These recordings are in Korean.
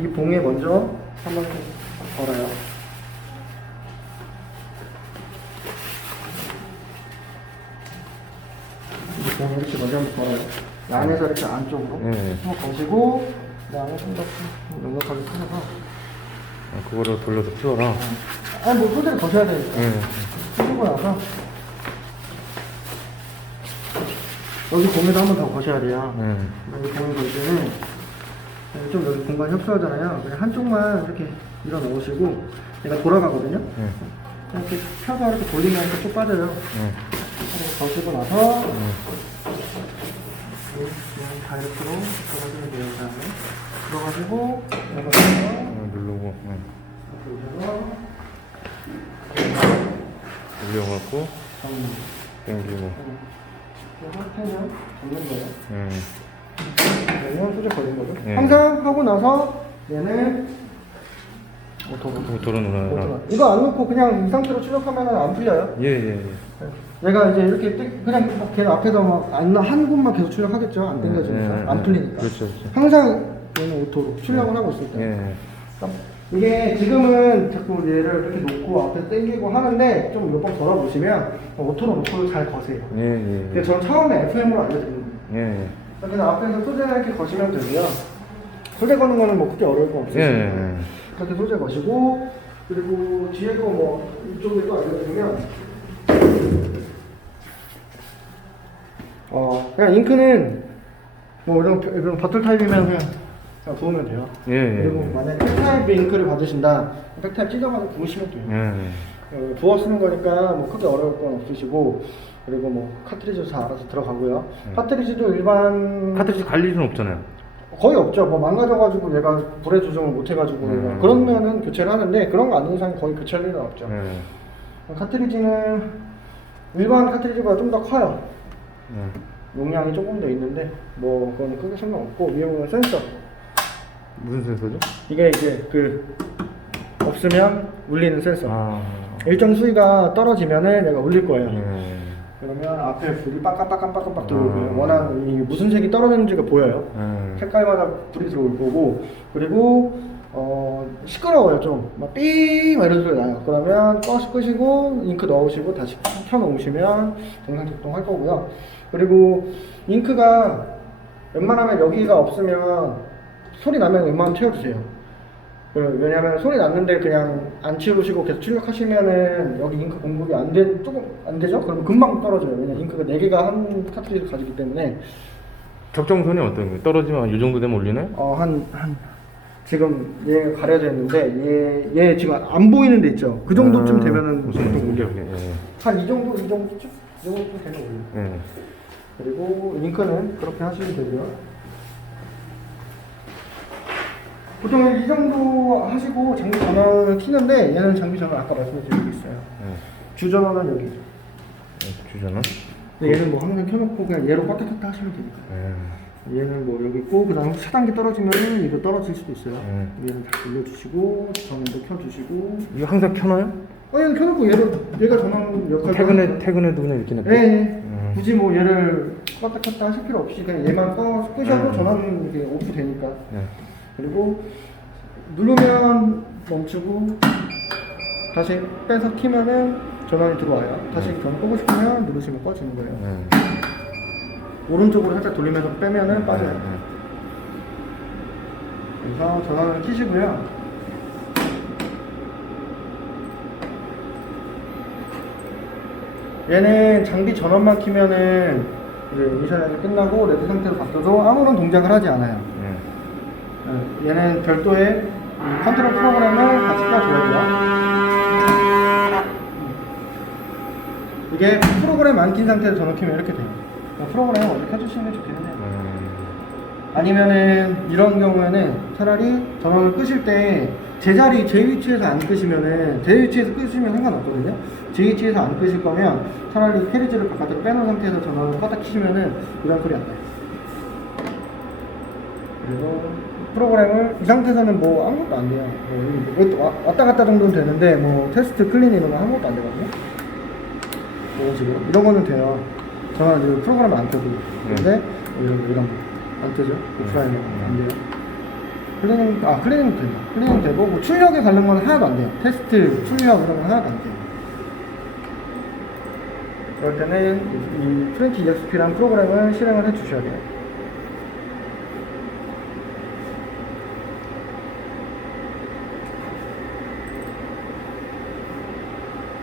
이 봉에 먼저 한번 걸어요. 이 봉에 이렇게 먼저 한번 걸어요. 안에서 이렇게 안쪽으로 한번 거시고 그다음에 좀 더 넉넉하게 풀어서 그거를 돌려서 풀어라. 아니 뭐 소재를 거셔야 되니까 풀고 나서 여기 봉에도 한 번 더 거셔야 돼요. 여기 봉에 걸 때는 좀 여기 공간이 협소하잖아요. 그냥 한쪽만 이렇게 밀어 넣으시고 얘가 돌아가거든요. 이렇게 펴서 이렇게 돌리면서 쭉 빠져요. 이렇게 거시고 나서 그냥 다이렉트로 들어가시면 돼요. 그다음에 들어가시고 누르고 이렇게 올려갖고 당기고 상태는 잡는 거예요. 그러면 소재 걸린 거죠. 예. 항상 하고 나서 얘는 오토로 눌러라. 이거 안 놓고 그냥 이 상태로 출력하면 안 풀려요. 예예예. 얘가 이제 이렇게 그냥 막 걔 앞에서 한 곳만 계속 출력하겠죠. 안 당겨지니까 안 풀리니까. 그렇죠. 항상 얘는 오토로 출력을 하고 있을 때. 예. 이게 지금은 자꾸 얘를 이렇게 놓고 앞에 당기고 하는데 좀 몇 번 걸어보시면 오토로 놓고 잘 거세요. 예예. 근데 저는 처음에 FM으로 알려드리는 거예요. 예. 그래서 앞에서 소재를 이렇게 거시면 되고요. 소재 거는 거는 뭐 크게 어려울 거 없으시고 예. 이렇게 소재 거시고 그리고 뒤에 거 뭐 이쪽에 또 알려드리면 그냥 잉크는 뭐 이런 버틀 타입이면 그냥 부으면 돼요. 그리고 만약에 백타입 잉크를 받으신다 백타입 찢어가지고 부으시면 돼요. 부어 쓰는 거니까 뭐 크게 어려울 건 없으시고 그리고 뭐 카트리지도 잘 알아서 들어가고요. 카트리지도 일반 카트리지 갈 일은 없잖아요. 거의 없죠. 뭐 망가져가지고 얘가 불의 조정을 못해가지고 그러면은 교체를 하는데 그런 거 아닌 이상 거의 교체할 일은 없죠. 카트리지는 일반 카트리지보다 좀 더 커요. 용량이 조금 더 있는데 뭐 그건 크게 상관없고 위에 보면 센서. 무슨 센서죠? 이게 이제 그 없으면 울리는 센서. 일정 수위가 떨어지면은 얘가 울릴 거예요. 그러면 앞에 불이 빡빡빡빡빡 들어오고요. 워낙 무슨 색이 떨어졌는지가 보여요. 색깔마다 불이 들어올 거고 그리고 시끄러워요 좀. 막 삐! 막 이런 소리 나요. 그러면 끄시고 잉크 넣으시고 다시 켜놓으시면 정상 작동할 거고요. 그리고 잉크가 웬만하면 여기가 없으면 소리 나면 웬만하면 채워주세요. 왜냐면 소리 났는데 그냥 안 치우시고 계속 출력하시면은 여기 잉크 공급이 조금 안 되죠? 그러면 금방 떨어져요. 왜냐면 잉크가 4개가 한 카트리지를 가지기 때문에. 적정선이 어떤 거예요? 떨어지면 이 정도 되면 올리나요? 지금 얘가 가려져 있는데 얘 지금 안 보이는 데 있죠? 그 정도쯤 되면은 보통 올려요. 한 이 정도쯤? 이 정도쯤 되면 올려요. 그리고 잉크는 그렇게 하시면 되고요. 보통 이 정도 하시고 장비 전원을 키는데 얘는 장비 전원 아까 말씀드린 여기 있어요. 주전원은 여기. 주전원? 근데 얘는 뭐 항상 켜놓고 그냥 얘로 껐다 켰다 하시면 되니까. 얘는 뭐 여기 있고 그다음 차단기 떨어지면은 이거 떨어질 수도 있어요. 얘는 다 돌려주시고 전원도 켜주시고. 이거 항상 켜놔요? 얘는 켜놓고 얘가 전원 역할을. 퇴근해도 그냥 이렇게 놔둬요? 네. 굳이 뭐 얘를 껐다 켰다 하실 필요 없이 그냥 얘만 끄셔도 전원 이렇게 오프 되니까. 그리고 누르면 멈추고 다시 빼서 키면은 전원이 들어와요. 다시 전원 끄고 싶으면 누르시면 꺼지는 거예요. 오른쪽으로 살짝 돌리면서 빼면은 빠져요. 그래서 전원을 키시고요. 얘는 장비 전원만 키면은 이제 이니셜라이즈 끝나고 레드 상태로 바뀌어도 아무런 동작을 하지 않아요. 얘는 별도의 컨트롤 프로그램을 같이 껴줘야 돼요. 이게 프로그램 안 킨 상태에서 전원 켜면 이렇게 돼요. 프로그램을 먼저 켜주시는 게 좋겠네요. 아니면은 이런 경우에는 차라리 전원을 끄실 때 제 위치에서 안 끄시면은 제 위치에서 끄시면 상관없거든요. 제 위치에서 안 끄실 거면 차라리 캐리지를 바깥으로 빼놓은 상태에서 전원을 껐다 키시면은 이런 소리 안 나요. 그리고 프로그램을 이 상태에서는 뭐 아무것도 안 돼요. 왔다 갔다 정도는 되는데 뭐 테스트 클린 이런 건 아무것도 안 되거든요. 이런 식으로 이런 거는 돼요. 저는 프로그램을 안 켜도 근데 이런 거 안 뜨죠. 오프라인은 안 돼요. 클리닝 된다. 클리닝 되고, 뭐 출력에 관련 건 하나도 안 돼요. 테스트, 출력 이런 건 하나도 안 돼요. 그럴 때는 이 프렌치 EXP라는 프로그램을 실행을 해 주셔야 돼요.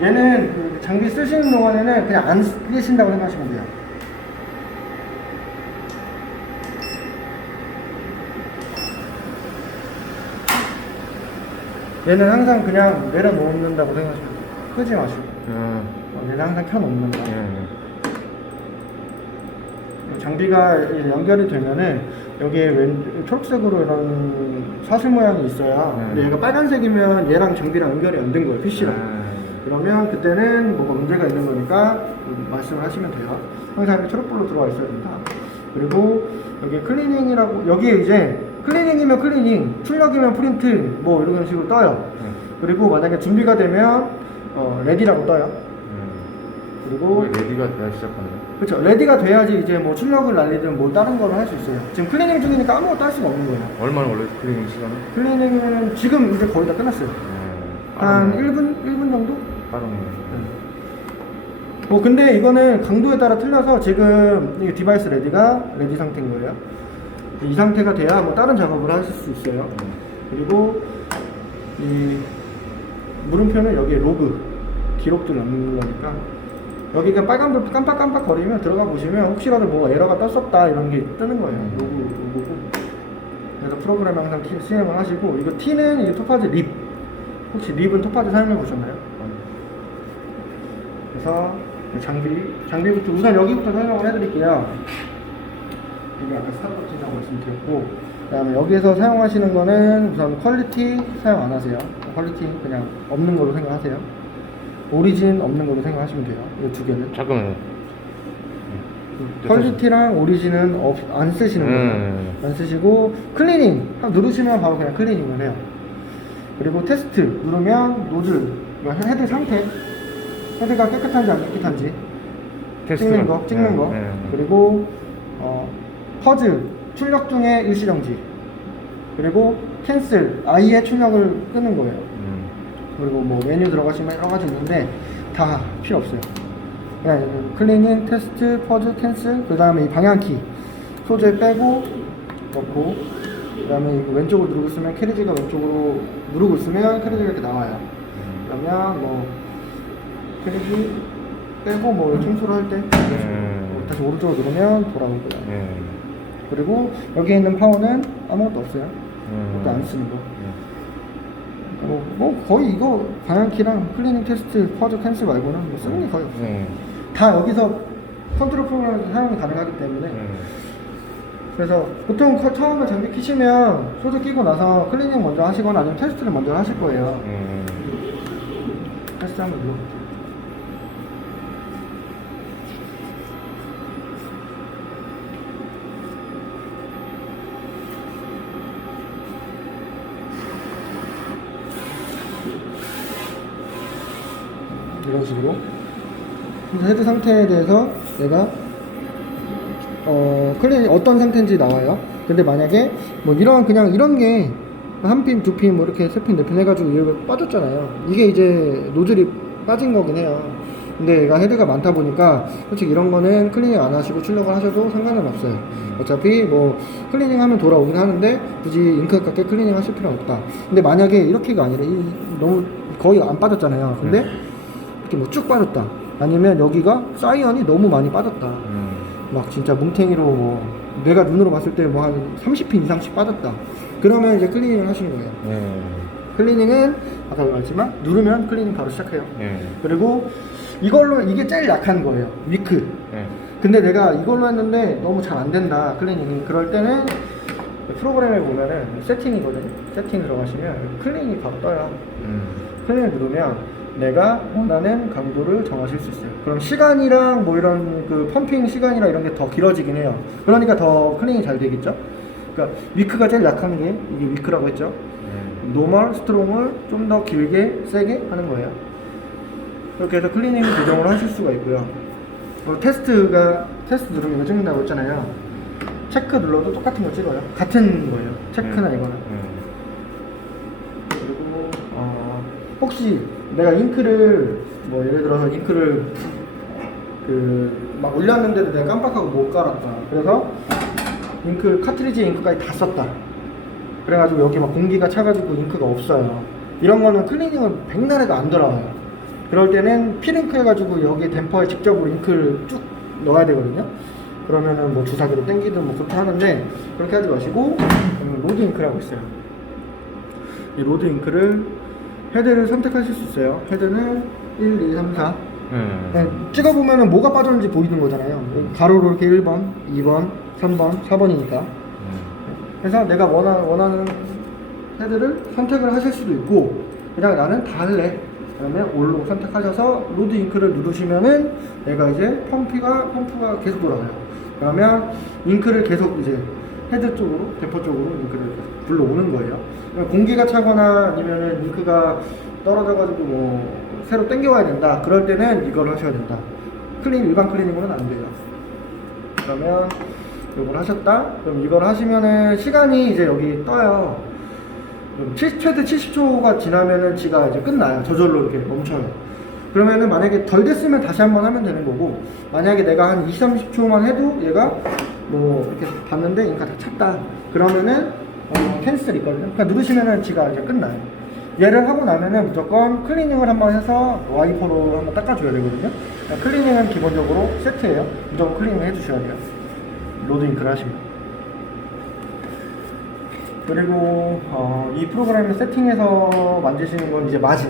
얘는 그 장비 쓰시는 동안에는 그냥 안 쓰신다고 생각하시면 돼요. 얘는 항상 그냥 내려놓는다고 생각하시면 돼요. 끄지 마시고. 얘는 항상 켜놓는다. 장비가 연결이 되면은 여기에 초록색으로 이런 사슬 모양이 있어야 근데 얘가 빨간색이면 얘랑 장비랑 연결이 안 된 거예요, PC랑. 그러면 그때는 뭐가 문제가 있는 거니까 말씀을 하시면 돼요. 항상 초록불로 들어와 있어야 된다. 그리고 여기 클리닝이라고, 여기에 이제 클리닝이면 클리닝, 출력이면 프린트 뭐 이런 식으로 떠요. 그리고 만약에 준비가 되면 레디라고 떠요. 그리고 레디가 돼야 시작하네요. 그렇죠. 레디가 돼야지 이제 뭐 출력을 날리든 뭐 다른 거를 할 수 있어요. 지금 클리닝 중이니까 아무것도 할 수가 없는 거예요. 얼마나 걸려요, 클리닝 시간은? 클리닝은 지금 이제 거의 다 끝났어요. 한 1분 정도? 빠르네. 뭐 근데 이거는 강도에 따라 틀려서 지금 이 디바이스 레디가 레디 상태인 거예요. 이 상태가 돼야 뭐 다른 작업을 하실 수 있어요. 그리고 이 물음표는 여기에 로그 기록들 넣는 거니까 여기가 빨간불 깜빡깜빡 거리면 들어가 보시면 혹시라도 뭐 에러가 떴었다 이런 게 뜨는 거예요. 로고고. 그래서 프로그램 항상 수행을 하시고, 이거 T는 이게 토파즈 립. 혹시 립은 토파즈 사용해 보셨나요? 그래서 장비부터 우선 여기부터 설명을 해드릴게요. 이게 아까 스타트 버튼이라고 말씀드렸고, 그 다음에 여기에서 사용하시는 거는 우선 퀄리티 사용 안 하세요. 퀄리티 그냥 없는 걸로 생각하세요. 오리진 없는 걸로 생각하시면 돼요. 이 두 개는. 잠깐만요. 퀄리티랑 오리진은 안 쓰시는 거예요. 안 쓰시고 클리닝 누르시면 바로 그냥 클리닝을 해요. 그리고 테스트 누르면 노즐, 헤드 상태, 헤드가 깨끗한지 안 깨끗한지 찍는 거. 그리고 퍼즈 출력 중에 일시정지. 그리고 캔슬, 아예 출력을 끄는 거예요. 그리고 뭐 메뉴 들어가시면 여러 가지 있는데 다 필요 없어요. 그냥 클리닝, 테스트, 퍼즈, 캔슬, 그 다음에 이 방향키 소재 빼고 넣고, 그 다음에 왼쪽으로 누르고 있으면 캐리지가 왼쪽으로 누르고 있으면 캐리지가 이렇게 나와요. 그러면 뭐 캐리지 빼고 뭐 청소를 할 때 다시 오른쪽으로 누르면 돌아오고요. 그리고 여기에 있는 파워는 아무것도 없어요. 그것도 안 쓰는 거. 뭐 거의 이거 방향키랑 클리닝, 테스트, 퍼즈, 캔슬 말고는 뭐 쓰는 게 거의 없어요. 다 여기서 컨트롤 프로그램에서 사용이 가능하기 때문에. 그래서 보통 처음에 장비 키시면 소재 끼고 나서 클리닝 먼저 하시거나 아니면 테스트를 먼저 하실 거예요. 테스트 한번 눌러볼게요. 이런 식으로. 그래서 헤드 상태에 대해서 내가 클리닝 어떤 상태인지 나와요. 근데 만약에 뭐 그냥 이런 게 한 핀, 두 핀, 뭐 이렇게 세 핀, 네 핀 해가지고 여기 빠졌잖아요. 이게 이제 노즐이 빠진 거긴 해요. 근데 얘가 헤드가 많다 보니까 솔직히 이런 거는 클리닝 안 하시고 출력을 하셔도 상관은 없어요. 어차피 뭐 클리닝 하면 돌아오긴 하는데 굳이 잉크 깎게 클리닝 하실 필요는 없다. 근데 만약에 이렇게가 아니라 너무 거의 안 빠졌잖아요. 근데 이렇게 뭐 쭉 빠졌다. 아니면 여기가 사이언이 너무 많이 빠졌다. 막 진짜 뭉탱이로 뭐 내가 눈으로 봤을 때 뭐 한 30핀 이상씩 빠졌다. 그러면 이제 클리닝을 하시는 거예요. 클리닝은 아까 말했지만 누르면 클리닝 바로 시작해요. 그리고 이게 제일 약한 거예요. 위크. 근데 내가 이걸로 했는데 너무 잘 안 된다, 클리닝이. 그럴 때는 프로그램에 보면은 세팅이거든요. 세팅 들어가시면 클리닝이 바로 떠요. 클리닝 누르면 내가 원하는 강도를 정하실 수 있어요. 그럼 시간이랑 뭐 이런 그 펌핑 시간이랑 이런 게 더 길어지긴 해요. 그러니까 더 클리닝이 잘 되겠죠. 그러니까 위크가 제일 약한 게 이게 위크라고 했죠. 노멀, 스트롱을 좀 더 길게 세게 하는 거예요. 이렇게 해서 클리닝 조정을 하실 수가 있고요. 테스트 누르면 이거 찍는다고 했잖아요. 체크 눌러도 똑같은 거 찍어요. 같은 거예요. 체크나 이거는. 혹시 내가 잉크를 뭐 예를 들어서 잉크를 막 올렸는데도 내가 깜빡하고 못 갈았다. 그래서 잉크 카트리지 잉크까지 다 썼다. 그래가지고 여기 막 공기가 차가지고 잉크가 없어요. 이런 거는 클리닝을 백날에도 안 돌아와요. 그럴 때는 필잉크 해가지고 여기 댐퍼에 직접으로 잉크를 쭉 넣어야 되거든요. 그러면은 뭐 주사기로 당기든 뭐 그렇게 하는데 그렇게 하지 마시고 로드 잉크라고 있어요. 이 로드 잉크를 헤드를 선택하실 수 있어요. 헤드는 1, 2, 3, 4 찍어보면은 뭐가 빠졌는지 보이는 거잖아요. 가로로 이렇게 1번, 2번, 3번, 4번이니까. 그래서 내가 원하는 헤드를 선택을 하실 수도 있고, 그냥 나는 다 할래. 그러면 올로 선택하셔서 로드 잉크를 누르시면은 얘가 이제 펌프가 계속 돌아가요. 그러면 잉크를 계속 이제 헤드 쪽으로, 댐퍼 쪽으로 잉크를 계속 불러오는 거예요. 공기가 차거나 아니면은 잉크가 떨어져가지고 뭐 새로 당겨와야 된다. 그럴 때는 이걸 하셔야 된다. 일반 클리닝으로는 안 돼요. 그러면 이걸 하셨다. 그럼 이걸 하시면은 시간이 이제 여기 떠요. 최대 70초가 지나면은 지가 이제 끝나요. 저절로 이렇게 멈춰요. 그러면은 만약에 덜 됐으면 다시 한번 하면 되는 거고, 만약에 내가 한 20, 30초만 해도 얘가 뭐 이렇게 봤는데 잉크가 다 찼다. 그러면은 캔슬 있거든요. 그러니까 누르시면은 지가 이제 끝나요. 얘를 하고 나면은 무조건 클리닝을 한번 해서 와이퍼로 한번 닦아줘야 되거든요. 그러니까 클리닝은 기본적으로 세트예요. 무조건 클리닝을 해주셔야 돼요. 로드 잉크를 하시면. 그리고 이 프로그램을 세팅해서 만드시는 건 이제 마진.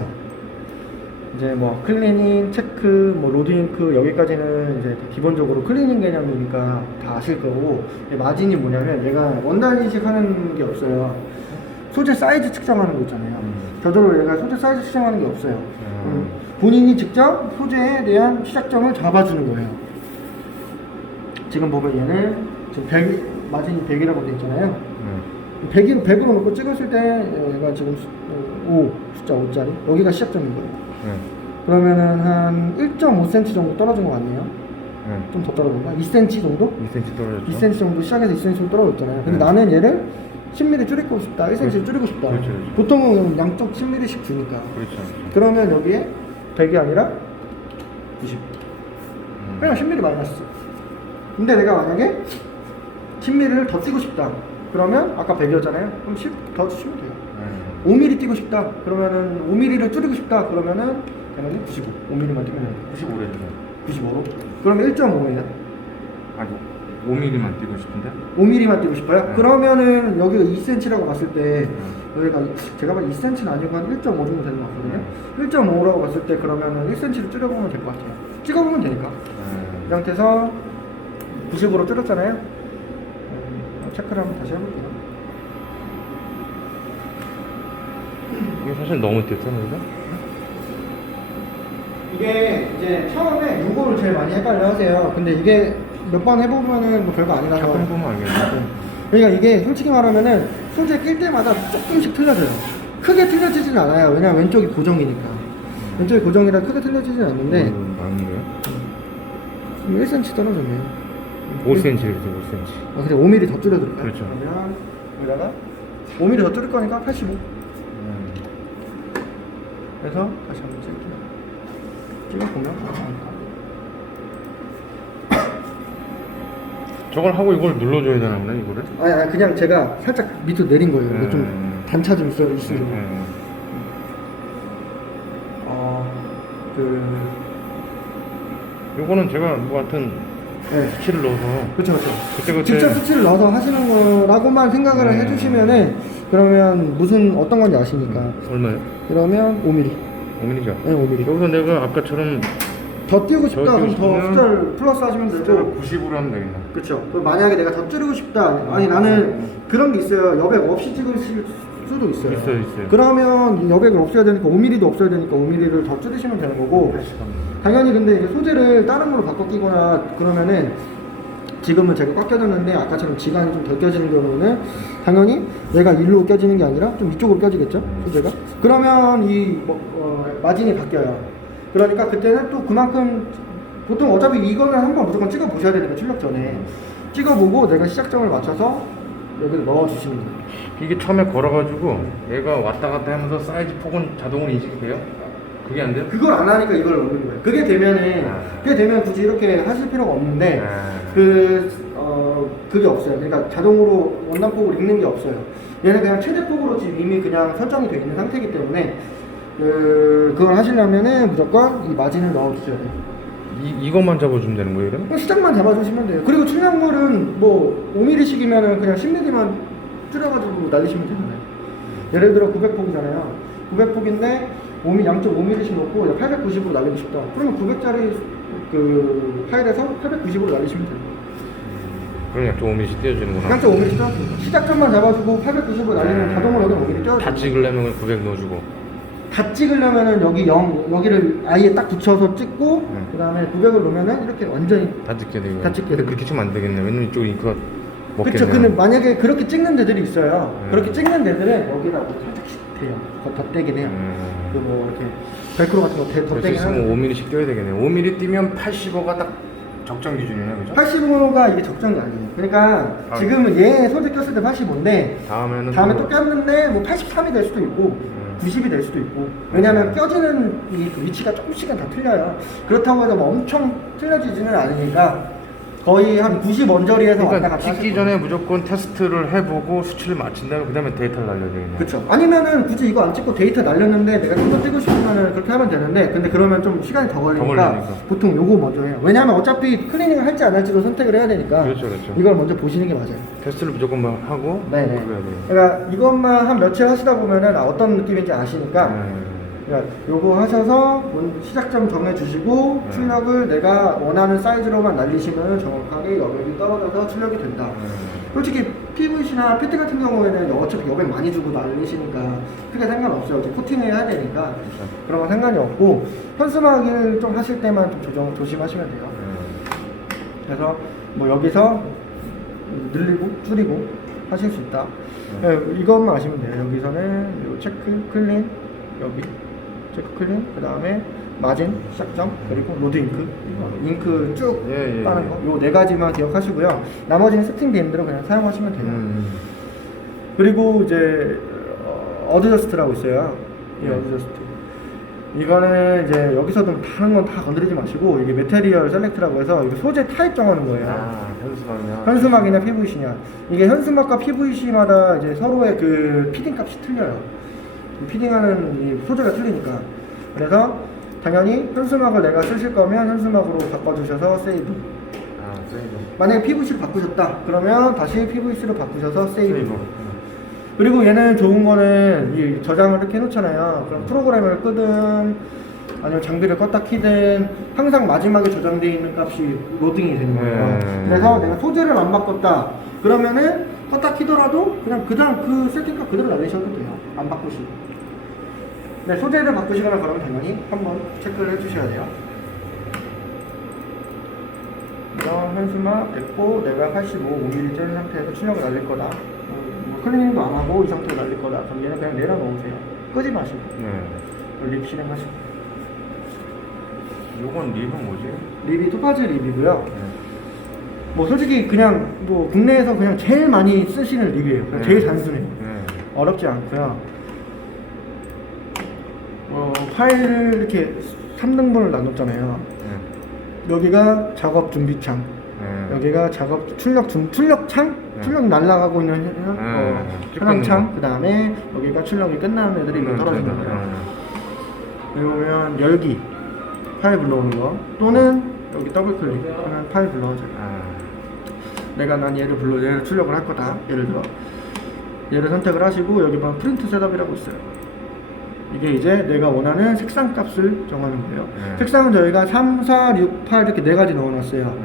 이제 뭐 클리닝, 체크, 뭐 로드 잉크 여기까지는 이제 기본적으로 클리닝 개념이니까 다 아실 거고, 마진이 뭐냐면 얘가 원단이식 하는 게 없어요. 소재 사이즈 측정하는 거 있잖아요. 저절로 얘가 소재 사이즈 측정하는 게 없어요. 본인이 직접 소재에 대한 시작점을 잡아주는 거예요. 지금 보면 얘는 지금 100, 마진이 100이라고 되어 있잖아요. 100으로 놓고 찍었을 때 얘가 지금 5, 숫자 5짜리 여기가 시작점인 거예요. 그러면은 한 1.5cm 정도 떨어진 것 같네요. 좀 더 떨어졌나? 2cm 정도? 2cm 떨어졌죠. 2cm 정도 시작해서 2cm 정도 떨어졌잖아요. 근데 나는 얘를 10mm 줄이고 싶다, 1cm 줄이고 싶다. 그렇죠. 보통은 양쪽 10mm씩 주니까. 그렇죠. 그러면 여기에 100이 아니라 90. 그냥 10mm 마이너스. 근데 내가 만약에 10mm를 더 띄고 싶다. 그러면 아까 100이었잖아요. 그럼 10 더 주시면 돼요. 5mm 띄고 싶다. 그러면은 5mm를 줄이고 싶다. 그러면은 당연히 95. 5mm만 띄면 돼요. 95래 주세요. 95로. 그럼 1.5m. 아니 5mm만 뛰고 싶은데? 5mm만 띄고 싶어요? 그러면은 여기가 2cm라고 봤을 때 여기가 제가 봐도 2cm는 아니고 한 1.5 정도 되는 것 같거든요. 1.5라고 봤을 때 그러면은 1cm를 줄여보면 될 것 같아요. 찍어보면 되니까. 이 상태에서 90으로 줄였잖아요. 체크를 한번 다시 해볼게요. 이게 사실 너무 뛰었어, 그죠? 이게 이제 처음에 이거를 제일 많이 헷갈려 하세요. 근데 이게 몇 번 해보면은 뭐 별거 아니라서. 가끔 보면 알겠네. 그러니까 이게 솔직히 말하면은 소재 낄 때마다 조금씩 틀려져요. 크게 틀려지진 않아요. 왜냐면 왼쪽이 고정이니까. 왼쪽이 고정이라 크게 틀려지진 않는데. 많은데요? 1cm 떨어졌네요. 5cm 이렇게 5cm. 아, 그래 5mm 더 줄여드릴까요? 그렇죠. 그러면 여기다가 5mm 더 줄일 거니까 85. 그래서 다시 한번 찍을게요. 찍어보면 저걸 하고 이걸 눌러줘야 되나 보네, 이거를? 아니 그냥 제가 살짝 밑으로 내린 거예요. 이거 좀 단차 좀 있으시고. 요거는 제가 뭐 하여튼 수치를 넣어서 그렇죠. 그때 직접 수치를 넣어서 하시는 거라고만 생각을 해주시면은 그러면 무슨 어떤 건지 아시니까. 얼마요? 그러면 5mm. 5mm죠? 네, 5mm. 여기서 내가 아까처럼 더 띄우고 싶다 더 그럼 띄우고 더 싶으면 숫자를 플러스 하시면 되고. 90으로 하면 되겠네. 그렇죠. 만약에 내가 더 줄이고 싶다. 아니 나는 그런 게 있어요. 여백 없이 찍으실 수도 있어요. 있어요. 그러면 여백을 없애야 되니까 5mm도 없어야 되니까 5mm를 더 줄이시면 되는 거고. 당연히 근데 이제 소재를 다른 걸로 바꿔 끼거나 그러면은 지금은 제가 꽉 껴졌는데 아까처럼 지간이 좀 덜 껴지는 경우는 당연히 얘가 일로 껴지는 게 아니라 좀 이쪽으로 껴지겠죠, 소재가. 그러면 이 마진이 바뀌어요. 그러니까 그때는 또 그만큼 보통 어차피 이거는 한번 무조건 찍어 보셔야 되니까 출력 전에 찍어보고 내가 시작점을 맞춰서 여기를 넣어주시면 돼요. 이게 처음에 걸어가지고 얘가 왔다 갔다 하면서 사이즈 폭은 자동으로 인식이 돼요? 그게 안 돼요? 그걸 안 하니까 이걸 넣는 거예요. 그게 되면은 그게 되면 굳이 이렇게 하실 필요가 없는데 그게 없어요. 그러니까 자동으로 원단폭을 읽는 게 없어요. 얘는 그냥 최대폭으로 지금 이미 그냥 설정이 되어 있는 상태이기 때문에 그걸 하시려면은 무조건 이 마진을 넣어주셔야 돼요. 이것만 잡아주면 되는 거예요, 이러면? 그냥 시작만 잡아주시면 돼요. 그리고 출력물은 뭐 5mm씩이면은 그냥 10mm만 줄여가지고 날리시면 되잖아요. 예를 들어 900폭이잖아요. 900폭인데 0.5mm씩 넣고 890으로 날리고 싶다. 그러면 900짜리 그 파일에서 890으로 날리시면 돼요. 그럼 약간 5mm씩 띄워주는구나. 0.5mm 띄워주고 시작점만 잡아주고 890으로 날리면 자동으로 여기 5mm 띄워주고 다 찍으려면 900 넣어주고. 다 찍으려면은 여기를 아예 딱 붙여서 찍고 그 다음에 900을 놓으면은 이렇게 완전히 다 찍게 돼요. 다 찍게 근데 돼요. 그렇게 치면 안 되겠네. 왜냐면 이쪽 잉크가 먹겠네. 그쵸. 근데 만약에 그렇게 찍는 데들이 있어요. 그렇게 찍는 데들은 여기다 뭐 살짝씩 돼요. 그거 덧대긴 해요. 그 뭐 이렇게 벨크로 같은 거 덧대긴 있으면 하는데 5mm씩 띄워야 되겠네. 5mm 띄면 85가 딱 적정 기준이네, 그죠? 85가 이게 적정이 아니에요. 그러니까 지금은 얘 소재 꼈을 때 85인데 다음에 또 꼈는데 뭐 83이 될 수도 있고 90이 될 수도 있고 왜냐면 껴지는 이 위치가 조금씩은 다 틀려요. 그렇다고 해서 뭐 엄청 틀려지지는 않으니까 거의 한 90 언저리에서 왔다 그러니까 갔다 찍기 하실 전에 거예요. 무조건 테스트를 해보고 수치를 맞춘 다음에 그 다음에 데이터를 날려야 되겠네. 그쵸. 아니면은 굳이 이거 안 찍고 데이터 날렸는데 내가 좀 더 찍고 싶으면은 그렇게 하면 되는데 근데 그러면 좀 시간이 더 걸리니까 보통 요거 먼저 해요. 왜냐면 어차피 클리닝을 할지 안 할지도 선택을 해야 되니까 그렇죠. 이걸 먼저 보시는 게 맞아요. 테스트를 무조건 하고 네네. 그래야 돼요. 그러니까 이것만 한 며칠 하시다 보면은 어떤 느낌인지 아시니까 그러니까 요거 하셔서 시작점 정해주시고 출력을 내가 원하는 사이즈로만 날리시면 정확하게 여백이 떨어져서 출력이 된다. 솔직히 PVC나 PT 같은 경우에는 어차피 여백 많이 주고 날리시니까 크게 상관없어요. 이제 코팅을 해야 되니까 그런 건 상관이 없고 현수막을 좀 하실 때만 좀 조심하시면 돼요. 그래서 뭐 여기서 늘리고 줄이고 하실 수 있다. 이것만 아시면 돼요. 여기서는 요 체크 클린 여기 체크 클린 그 다음에 마진 시작점 그리고 로드 잉크 잉크 쭉 따는 거 요 네 가지만 기억하시고요. 나머지는 세팅 밴드로 그냥 사용하시면 돼요. 그리고 이제 어드저스트라고 있어요. 이 어드저스트 이거는 이제 여기서도 다른 건 다 건드리지 마시고 이게 메테리얼 셀렉트라고 해서 이거 소재 타입 정하는 거예요. 현수막이냐 PVC냐. 이게 현수막과 PVC마다 이제 서로의 그 피딩 값이 틀려요. 피딩하는 이 소재가 틀리니까. 그래서 당연히 현수막을 내가 쓰실 거면 현수막으로 바꿔주셔서 세이브. 만약에 PVC를 바꾸셨다 그러면 다시 PVC로 바꾸셔서 세이브. 그리고 얘는 좋은 거는 이 저장을 이렇게 해놓잖아요. 그럼 프로그램을 끄든 아니면 장비를 껐다 키든 항상 마지막에 저장되어 있는 값이 로딩이 되는 거예요. 그래서 내가 소재를 안 바꿨다 그러면은 껐다 키더라도 그냥 그 세팅값 그대로 날리셔도 돼요. 안 바꾸시고. 네, 소재를 바꾸시거나 그러면 당연히 한번 체크를 해주셔야 돼요. 이런 현수막 됐고 내가 85mm 상태에서 출력을 날릴 거다. 뭐 클리닝도 안 하고 이 상태로 날릴 거다. 그럼 얘는 그냥 내려놓으세요. 끄지 마시고. 립 실행하시고. 요건 립은 뭐지? 립이 토파즈 립이고요. 뭐 솔직히 그냥 뭐 국내에서 그냥 제일 많이 쓰시는 립이에요. 그냥 제일 단순해요. 어렵지 않고요. 파일을 이렇게 3등분을 나눴잖아요. 여기가 작업 준비창, 여기가 작업 출력창, 출력 날라가고 있는 현황창, 그 다음에 여기가 출력이 끝나는 애들이 떨어지는 거예요. 여기 보면 열기, 파일 불러오는 거, 또는 여기 더블 클릭하면 파일 불러오죠. 내가 난 얘를 출력을 할 거다. 예를 들어 얘를 선택을 하시고 여기 보면 프린트 셋업이라고 있어요. 이게 이제 내가 원하는 색상 값을 정하는 거예요. 색상은 저희가 3, 4, 6, 8 이렇게 네 가지 넣어놨어요.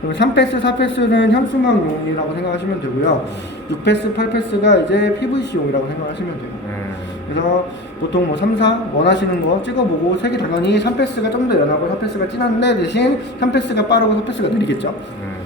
그럼 3패스, 4패스는 현수막용이라고 생각하시면 되고요. 6패스, 8패스가 이제 PVC용이라고 생각하시면 돼요. 그래서 보통 뭐 3, 4 원하시는 거 찍어보고 색이 당연히 3패스가 좀 더 연하고 4패스가 진한데 대신 3패스가 빠르고 4패스가 느리겠죠.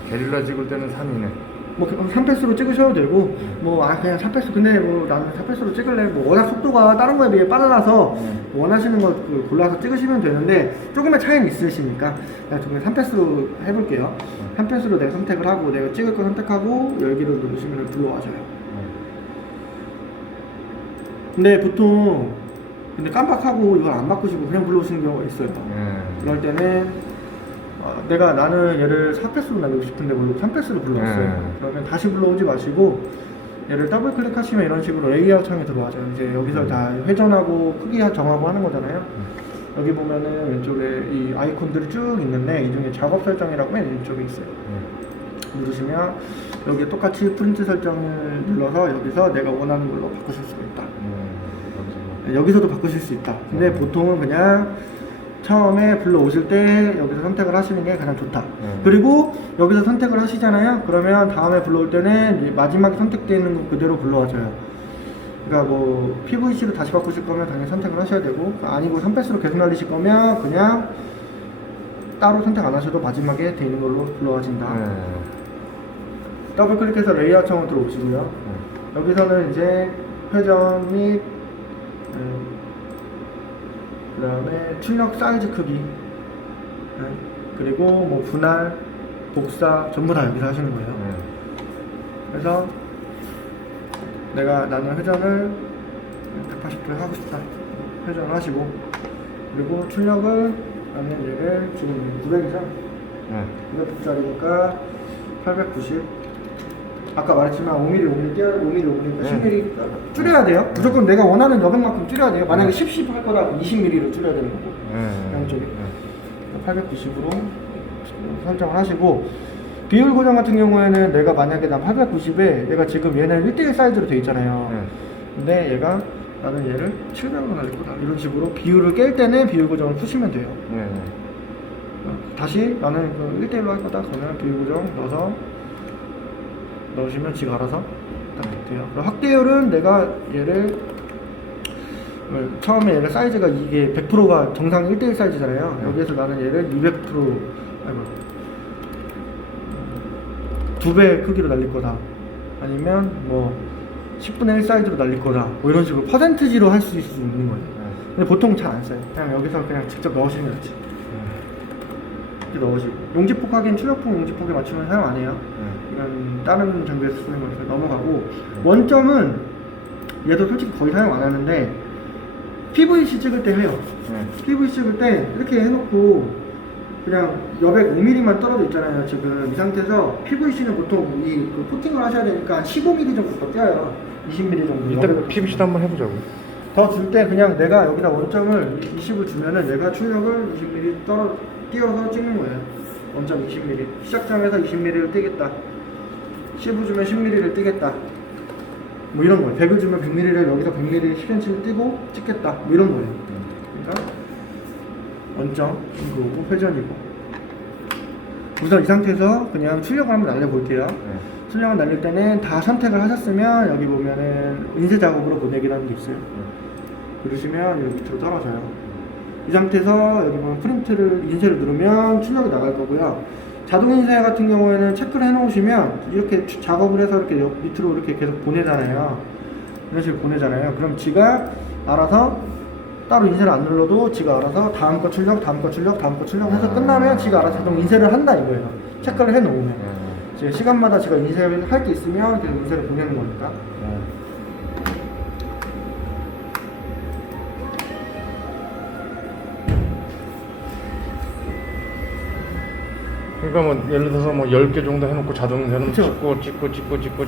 게릴라 찍을 때는 3이네. 뭐 3패스로 찍으셔도 되고 뭐 그냥 4패스 근데 뭐 나는 4패스로 찍을래 뭐 워낙 속도가 다른 거에 비해 빨라서 원하시는 거 골라서 찍으시면 되는데 조금의 차이는 있으시니까 그냥 3패스로 해볼게요. 3패스로 내가 선택을 하고 내가 찍을 거 선택하고 열기를 누르시면 불러와줘요. 근데 보통 깜빡하고 이걸 안 바꾸시고 그냥 불러오시는 경우가 있어요. 그럴 때는 나는 얘를 4패스로 날리고 싶은데 물론 3패스로 불러왔어요. 그러면 다시 불러오지 마시고 얘를 더블 클릭하시면 이런 식으로 레이아웃 창에 들어와죠. 이제 여기서 다 회전하고 크기 정하고 하는 거잖아요. 여기 보면은 왼쪽에 이 아이콘들이 쭉 있는데 이 중에 작업 설정이라고 맨 왼쪽에 있어요. 누르시면 여기에 똑같이 프린트 설정을 눌러서 여기서 내가 원하는 걸로 바꾸실 수가 있다. 여기서도 바꾸실 수 있다. 근데 보통은 그냥 처음에 불러오실 때 여기서 선택을 하시는 게 가장 좋다. 그리고 여기서 선택을 하시잖아요. 그러면 다음에 불러올 때는 이제 마지막에 선택되어 있는 거 그대로 불러와줘요. 그러니까 뭐 PVC로 다시 바꾸실 거면 당연히 선택을 하셔야 되고, 아니고 3패스로 계속 날리실 거면 그냥 따로 선택 안 하셔도 마지막에 돼 있는 걸로 불러와진다. 더블 클릭해서 레이아웃 창으로 들어오시고요. 여기서는 이제 회전 및 그 다음에 출력 사이즈 크기, 그리고 뭐 분할, 복사 전부 다 여기서 하시는 거예요. 그래서 나는 회전을 180도에 하고 싶다. 회전을 하시고, 그리고 출력을 나는 얘를 지금 900이죠. 900짜리니까 890. 아까 말했지만 5mm 5mm 10mm 줄여야 돼요. 무조건 내가 원하는 여백만큼 줄여야 돼요. 만약에 10 할 거다 20mm로 줄여야 되는 거고, 양쪽에 890으로 설정을 하시고, 비율 고정 같은 경우에는 내가 만약에 난 890에 얘가 지금 얘는 1대1 사이즈로 되어 있잖아요. 근데 나는 얘를 700으로 날릴 거다, 이런 식으로 비율을 깰 때는 비율 고정을 푸시면 돼요. 다시 나는 1대1로 할 거다 그러면 비율 고정 넣으시면 지가 알아서 딱 돼요. 그리고 확대율은 내가 얘를 처음에 얘가 사이즈가 이게 100%가 정상 1대1 사이즈잖아요. 여기에서 나는 얘를 200% 2배 크기로 날릴 거다, 아니면 뭐 10분의 1 사이즈로 날릴 거다, 뭐 이런 식으로 퍼센트지로 할 수 있는 거예요. 근데 보통 잘 안 써요. 그냥 여기서 그냥 직접 넣으시는 거지. 이렇게 넣으시고, 용지폭 하긴 출력폭 용지폭에 맞추면 사용 안 해요. 이런 다른 장비에서 쓰는 거에서 넘어가고, 원점은 얘도 솔직히 거의 사용 안 하는데 PVC 찍을 때 해요. PVC 찍을 때 이렇게 해놓고 그냥 여백 5mm만 떨어져 있잖아요. 지금 이 상태에서 PVC는 보통 그 코팅을 하셔야 되니까 15mm 정도 더 띄어요. 20mm 정도. 일단 PVC도 한번 해보자고. 더 줄 때 그냥 내가 여기다 원점을 20을 주면은 내가 출력을 20mm 띄어서 찍는 거예요. 원점 20mm. 시작점에서 20mm를 띄겠다. 10을 주면 10mm를 띄겠다. 뭐 이런 거예요. 100을 주면 100mm를 여기서 100mm 10cm를 띄고 찍겠다. 뭐 이런 거예요. 그러니까 원점, 이거고 회전이고. 우선 이 상태에서 그냥 출력을 한번 날려볼게요. 출력을 날릴 때는 다 선택을 하셨으면 여기 보면은 인쇄 작업으로 보내기라는 게 있어요. 누르시면 여기 밑으로 떨어져요. 이 상태에서 여기 보면 프린트를 인쇄를 누르면 출력이 나갈 거고요. 자동 인쇄 같은 경우에는 체크를 해 놓으시면 이렇게 작업을 해서 이렇게 밑으로 이렇게 계속 보내잖아요. 이런 식으로 보내잖아요. 그럼 지가 알아서 따로 인쇄를 안 눌러도 지가 알아서 다음 거 출력 해서 끝나면 지가 알아서 자동 인쇄를 한다 이거예요. 체크를 해 놓으면. 이제 시간마다 지가 인쇄를 할 게 있으면 계속 인쇄를 보내는 거니까. 그러니까 뭐 예를 들어서 뭐 10개 정도 해놓고 자동 인쇄는 찍고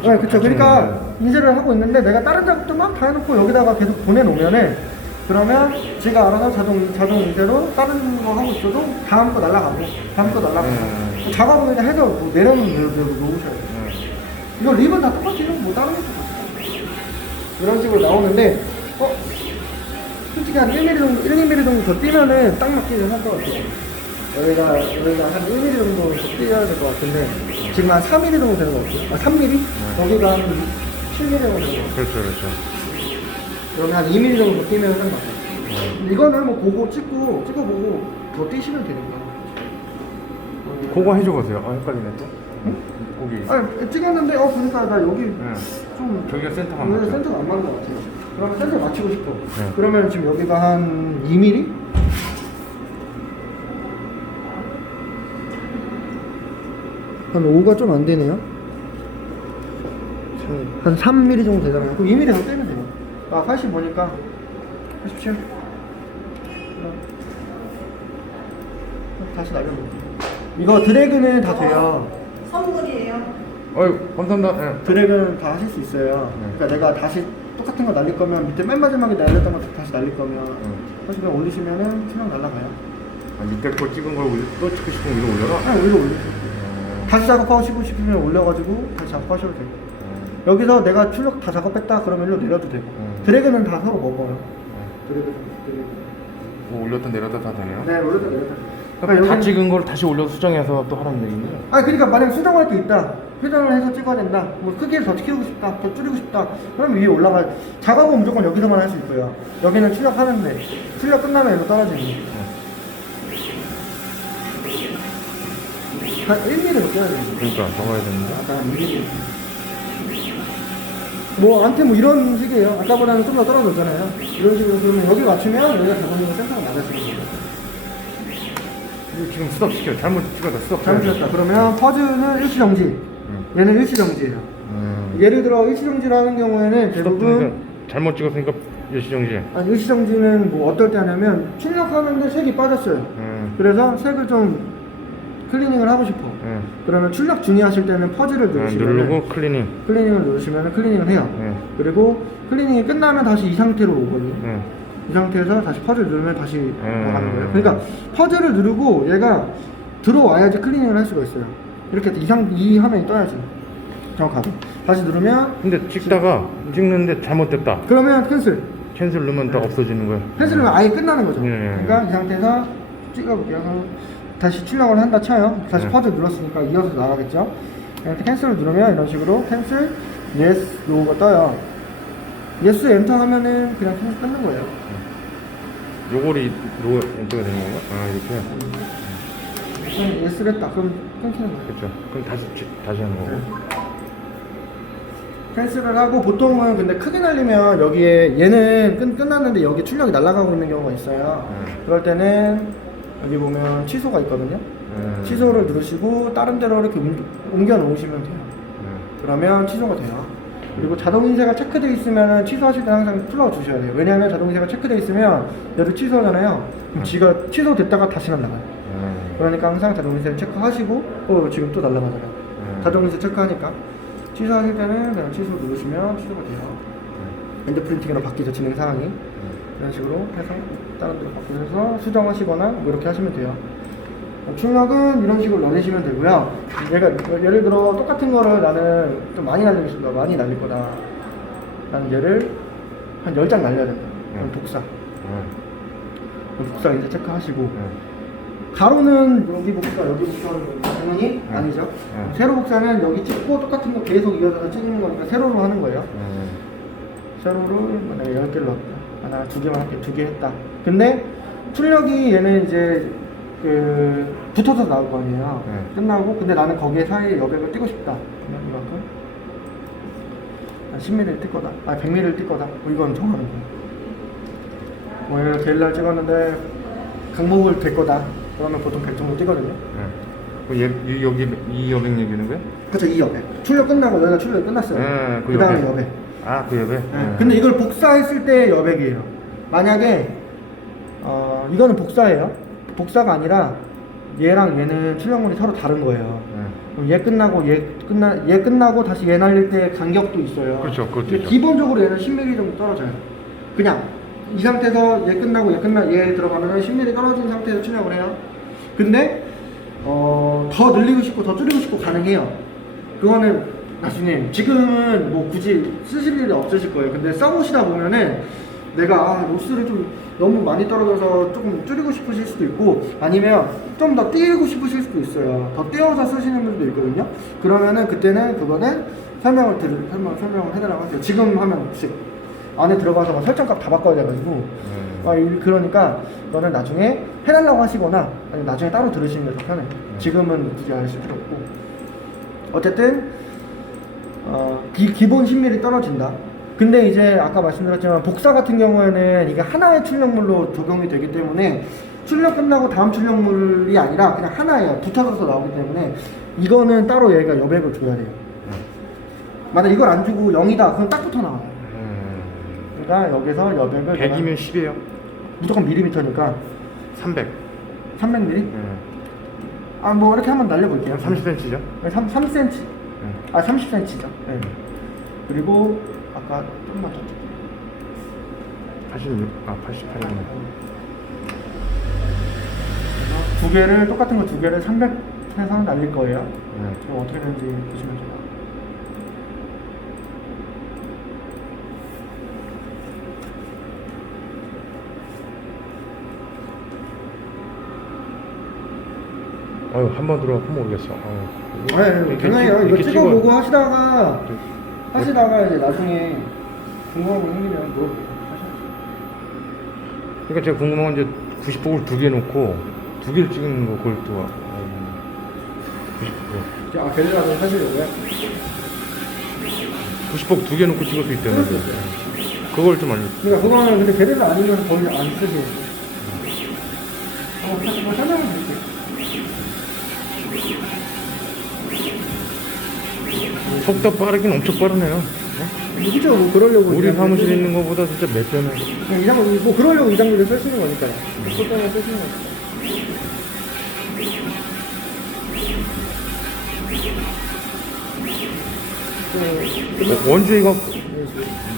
네, 그쵸. 그러니까 인쇄를 하고 있는데 내가 다른 작업도 막 다 해놓고 여기다가 계속 보내놓으면은, 그러면 지가 알아서 자동 인쇄로 다른 거 하고 있어도 다음 거 날라가고 작업을 그냥 해서 뭐 내려놓으면 놓으셔야 돼요. 이거 립은 다 똑같아요. 뭐 다른 것도 없어요. 이런 식으로 나오는데 솔직히 한 1mm 정도, 1, 2mm 정도 더 뛰면은 딱 맞기는 할 것 같아요. 여기가 한 1mm 정도 더 뛰어야 될 것 같은데 지금 한 4mm 정도 되는 것 같아요. 3mm? 여기가 한 7mm 정도 되는 것 같아요. 그렇죠. 그러면 한 2mm 정도 뛰면 하는 것 같아요. 이거는 뭐 보고 찍어보고 더 뛰시면 됩니다. 그거 해줘보세요. 헷갈리네 또. 거기. 아니 찍었는데 보니까 나 여기 좀 저기가 센터가 안 맞죠? 센터가 안 맞는 것 같아요. 그러면 센터 맞추고 싶어. 그러면 지금 여기가 한 2mm? 한 5가 좀 안 되네요. 한 3mm 정도 되잖아요. 그럼 2mm 더 빼면 돼요. 아 85니까 87. 다시 날려볼게요. 이거 드래그는 다 돼요. 선물이에요. 어이 감사합니다. 예. 드래그는 다 하실 수 있어요. 그러니까 내가 다시 똑같은 거 날릴 거면 밑에 맨 마지막에 날렸던 거 다시 날릴 거면 다시 그냥 올리시면은 그냥 날라가요. 아, 밑에 거 찍은 걸 또 찍고 싶으면 위로 올려라? 그냥 위로 올리세요. 다시 작업하시고 싶으면 올려가지고 다시 작업하셔도 돼요. 여기서 내가 출력 다 작업했다 그러면 일로 내려도 되고. 드래그는 다 서로 먹어요. 드래그. 뭐 올렸다 내렸다 다 되네요? 네, 올렸다 내렸다. 그러니까 다 여기는- 찍은 걸 다시 올려서 수정해서 또 하라는 얘기인데. 아니 그러니까 만약에 수정할 게 있다, 회전을 해서 찍어야 된다, 뭐 크기를 더 키우고 싶다, 더 줄이고 싶다, 그러면 위에 올라가. 작업은 무조건 여기서만 할 수 있고요. 여기는 출력하는데 출력 끝나면 이거 떨어지는 거예요. 한 1mm로 껴야 돼요. 그러니까 적어야 되는데. 약간 1mm. 뭐 한테 뭐 이런 식이에요. 아까보다는 좀 더 떨어졌잖아요. 이런 식으로 그러면 여기 맞추면 여기가 잡아주는 센터가 맞아지는 거예요. 이거 지금 스톱 시켜. 잘못 찍어서 스톱. 잘못했다. 그러면 퍼즈는 일시정지. 얘는 일시정지예요. 예를 들어 일시정지를 하는 경우에는 대부분 잘못 찍었으니까 일시정지. 아니, 일시정지는 뭐 어떨 때 하냐면 출력하는데 색이 빠졌어요. 그래서 색을 좀 클리닝을 하고 싶어. 그러면 출력 중에 하실 때는 퍼즈를 누르시면 누르고 클리닝. 클리닝을 누르시면 클리닝을 해요. 그리고 클리닝이 끝나면 다시 이 상태로 오거든요. 이 상태에서 다시 퍼즈를 누르면 다시 나가는 거예요. 그러니까 퍼즈를 누르고 얘가 들어와야지 클리닝을 할 수가 있어요. 이렇게 이 화면이 떠야지. 정확하게. 다시 누르면 근데 찍다가 찍는데 잘못됐다. 그러면 캔슬. 캔슬 누르면 딱 없어지는 거야. 캔슬을 아예 끝나는 거죠. 네. 그러니까 이 상태에서 찍어볼게요. 다시 출력을 한다 쳐요. 다시 퍼즈 눌렀으니까 이어서 나가겠죠. 이렇게 캔슬을 누르면 이런 식으로 캔슬, yes, no가 떠요. yes, 엔터 하면은 그냥 캔슬 끊는 거예요. 요거리 엔터가 되는 건가? 아 이렇게. 그럼 yes를 했다. 그럼 끊기는 거예요. 그렇죠. 그럼 다시 하는 거고. 캔슬을 하고 보통은 근데 크게 날리면 여기에 얘는 끝났는데 여기 출력이 날아가고 있는 경우가 있어요. 그럴 때는 여기 보면 취소가 있거든요. 취소를 누르시고 다른 데로 이렇게 옮겨 놓으시면 돼요. 그러면 취소가 돼요. 그리고 자동 인쇄가 체크되어 있으면 취소하실 때 항상 풀어 주셔야 돼요. 왜냐하면 자동 인쇄가 체크되어 있으면 얘를 취소하잖아요. 그럼 지가 취소됐다가 다시 날아가요. 그러니까 항상 자동 인쇄 체크하시고 지금 또 날아가잖아요. 자동 인쇄 체크하니까 취소하실 때는 그냥 취소 누르시면 취소가 돼요. 엔드 프린팅으로 바뀌죠, 진행 사항이. 이런 식으로 해서 다른 데로 바꾸셔서 수정하시거나 뭐 이렇게 하시면 돼요. 출력은 이런 식으로 날리시면 되고요. 얘가 예를 들어 똑같은 거를 나는 좀 많이 날리고 싶다, 많이 날릴 거다. 나는 얘를 한 10장 날려야 된다. 그럼 복사. 그럼 복사 이제 체크하시고. 가로는 여기 복사, 여기 복사하는 거니까 당연히 아니죠. 세로 복사는 여기 찍고 똑같은 거 계속 이어서 찍는 거니까 세로로 하는 거예요. 세로를 만약에 10개를 넣었다. 하나, 2개만 할게. 2개 했다. 근데 출력이 얘는 이제 붙어서 나올 거 아니에요. 끝나고 근데 나는 거기에 사이에 여백을 띄고 싶다. 그러면 이만큼 10mm를 뜰 거다. 100mm를 뜰 거다. 뭐 이건 정하는 거예요. 뭐 얘를 게릴라를 찍었는데 강목을 댈 거다. 그러면 보통 100 정도 뛰거든요. 여기 이 여백 얘기는 거야? 그렇죠, 이 여백. 출력 끝나고 여기가 출력이 끝났어요. 그 다음에 여백. 그 여백? 근데 이걸 복사했을 때 여백이에요. 만약에 이거는 복사예요. 복사가 아니라 얘랑 얘는 출력물이 서로 다른 거예요. 그럼 얘 끝나고 다시 얘 날릴 때 간격도 있어요. 그렇죠, 그렇죠. 근데 기본적으로 얘는 10mm 정도 떨어져요. 그냥 이 상태에서 얘 끝나고 얘 들어가면 10mm 떨어진 상태에서 출력을 해요. 근데 더 늘리고 싶고 더 줄이고 싶고 가능해요. 그거는 나중에 지금은 뭐 굳이 쓰실 일이 없으실 거예요. 근데 써보시다 보면은 내가 로스를 좀 너무 많이 떨어져서 조금 줄이고 싶으실 수도 있고 아니면 좀 더 띄우고 싶으실 수도 있어요. 더 띄워서 쓰시는 분들도 있거든요. 그러면은 그때는 그거는 설명을 해달라고 하세요. 지금 하면 안에 들어가서 막 설정값 다 바꿔야 돼가지고 그러니까 너는 나중에 해달라고 하시거나 아니면 나중에 따로 들으시는 게 더 편해. 지금은 굳이 하실 필요 없고 어쨌든 기본 10mm 떨어진다. 근데 이제 아까 말씀드렸지만 복사 같은 경우에는 이게 하나의 출력물로 적용이 되기 때문에 출력 끝나고 다음 출력물이 아니라 그냥 하나예요. 붙어서 나오기 때문에 이거는 따로 얘가 여백을 줘야 돼요. 만약 이걸 안 주고 0이다 그럼 딱 붙어 나와요. 그러니까 여기서 여백을 100이면 10이에요. 무조건 밀리미터니까 300. 300mm? 네. 아 뭐 이렇게 한번 날려볼게요. 30cm죠? 3cm. 아 30cm죠. 네. 그리고 아까 조금만 더. 86. 아 88이구나. 두 개를 똑같은 거 두 개를 300 해서 날릴 거예요. 네. 그럼 어떻게 되는지 보시면 돼요. 한 번 들어가면 모르겠어. 네, 괜찮아요. 이거 찍어보고 하시다가 이제 나중에 궁금한 거 생기면 물어보세요. 그러니까 제가 궁금한 건 이제 90폭을 2개 놓고 2개를 찍는 거 그걸 또 90폭. 아 게릴라도 하시려고요? 90폭 2개 놓고 찍을 수 있다는데 그걸 좀 알려. 그러니까 그거는 근데 게릴라 아니면 거의 안 쓰세요. 뭐 설명을 드릴게요. 속도 빠르긴 엄청 빠르네요. 그죠? 뭐 그러려고 우리 사무실에 있는 거보다 진짜 몇 배는. 뭐 그러려고 이 장비를 쓰시는 거니까요. 그것 때문에 쓰시는 거니까. 원주 이거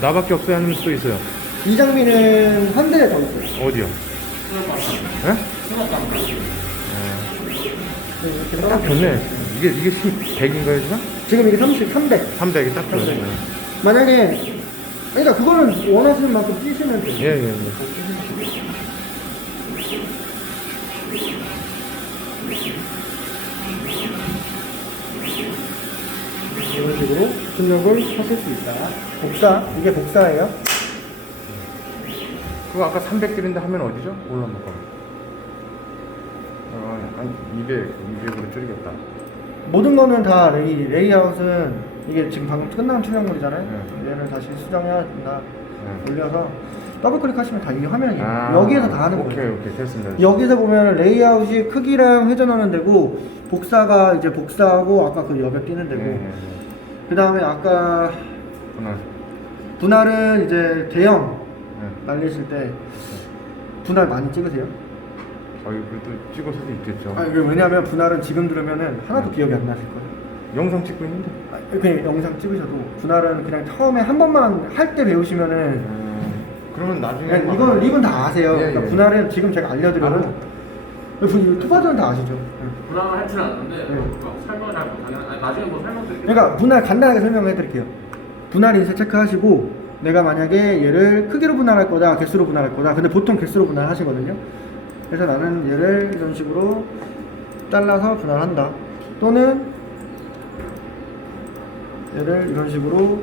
나밖에 없어요? 아니면 또 있어요? 이 장비는 한 대에 더 있어요. 어디요? 예? 이렇게 딱 좋네. 이게 100인가요 지금? 지금 이게 300. 300이 딱 좋네. 만약에 그러니까 그거는 원하시는 만큼 끼시면 돼요. 예. 이런 식으로 출력을 하실 수 있다. 복사, 이게 복사예요. 그거 아까 300들인데 하면 어디죠? 몰라 못 가. 약간 200으로 줄이겠다. 모든 거는 다 레이아웃은 이게 지금 방금 끝난 출력물이잖아요. 얘를 다시 수정해야 된다. 올려서 더블 클릭하시면 다 이 화면이에요. 여기에서 다 하는 거예요. 오케이 됐습니다. 여기서 보면 레이아웃이 크기랑 회전하는 데고 복사가 이제 복사하고 아까 그 여백 끼는 데고 그 다음에 아까 분할은 이제 대형 날리실 때 분할 많이 찍으세요? 그래도 찍어서도 있겠죠. 왜냐하면 분할은 지금 들으면은 하나도 기억이 안 나실 거예요. 영상 찍고 있는데. 그냥 영상 찍으셔도 분할은 그냥 처음에 한 번만 할 때 배우시면은 그러면 나중에 그냥 이건 립은 다 아세요. 예, 그러니까 예. 분할은 지금 제가 알려드리면 투바들은 다 아시죠? 분할을 할 줄은 아는데 설명을 잘 못하긴 하는데 나중에 뭐 설명드릴게요. 그러니까 분할 간단하게 설명해 드릴게요. 분할 인쇄 체크하시고 내가 만약에 얘를 크기로 분할할 거다, 개수로 분할할 거다. 근데 보통 개수로 분할하시거든요. 그래서 나는 얘를 이런 식으로 잘라서 분할한다. 또는 얘를 이런 식으로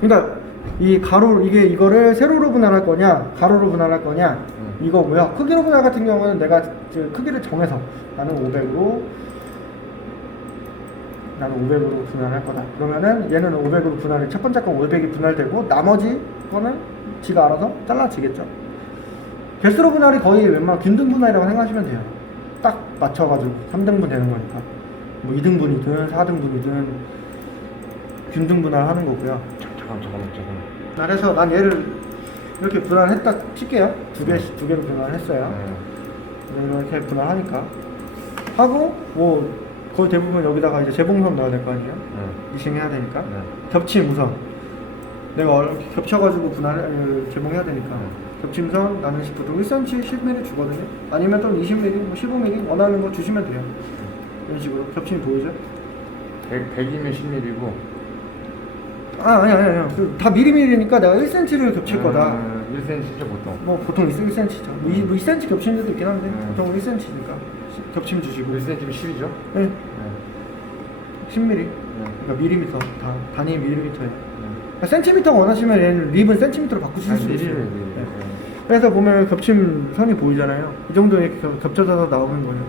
그러니까 이 가로 이거를 세로로 분할할 거냐 가로로 분할할 거냐 이거고요. 크기로 분할 같은 경우는 내가 크기를 정해서 나는 500으로 분할할 거다. 그러면은 얘는 500으로 분할이 첫 번째 건 500이 분할되고 나머지 거는 지가 알아서 잘라지겠죠. 개수로 분할이 거의 웬만한 균등 분할이라고 생각하시면 돼요. 딱 맞춰가지고 3등분 되는 거니까 뭐 2등분이든 4등분이든 균등 분할하는 거고요. 잠깐만. 그래서 난 얘를 이렇게 분할했다 칠게요. 두 개로 분할했어요. 이렇게 분할하니까 하고 뭐 거의 대부분 여기다가 이제 재봉선 넣어야 될 거 아니에요. 미싱해야 되니까 겹침 우선 내가 겹쳐가지고 재봉해야 되니까 겹침선 나는 보통 1cm 10mm 주거든요. 아니면 좀 20mm, 뭐 15mm 원하는 거 주시면 돼요. 이런 식으로 겹침이 보이죠? 100이면 10mm고. 아니야. 다 미리미리니까 내가 1cm를 겹칠 거다. 1cm죠 보통. 뭐 보통 1cm죠. 뭐 2cm 겹치는 데도 있긴 한데 보통 1cm니까 겹침 주시고. 1cm면 10이죠? 네. 10mm. 그러니까 밀리미터 단위 밀리미터예요. 센티미터 원하시면 얘는 립은 센티미터로 바꾸실 수 있어요. 그래서 보면 겹침 선이 보이잖아요. 이 정도 이렇게 겹쳐져서 나오는 거예요.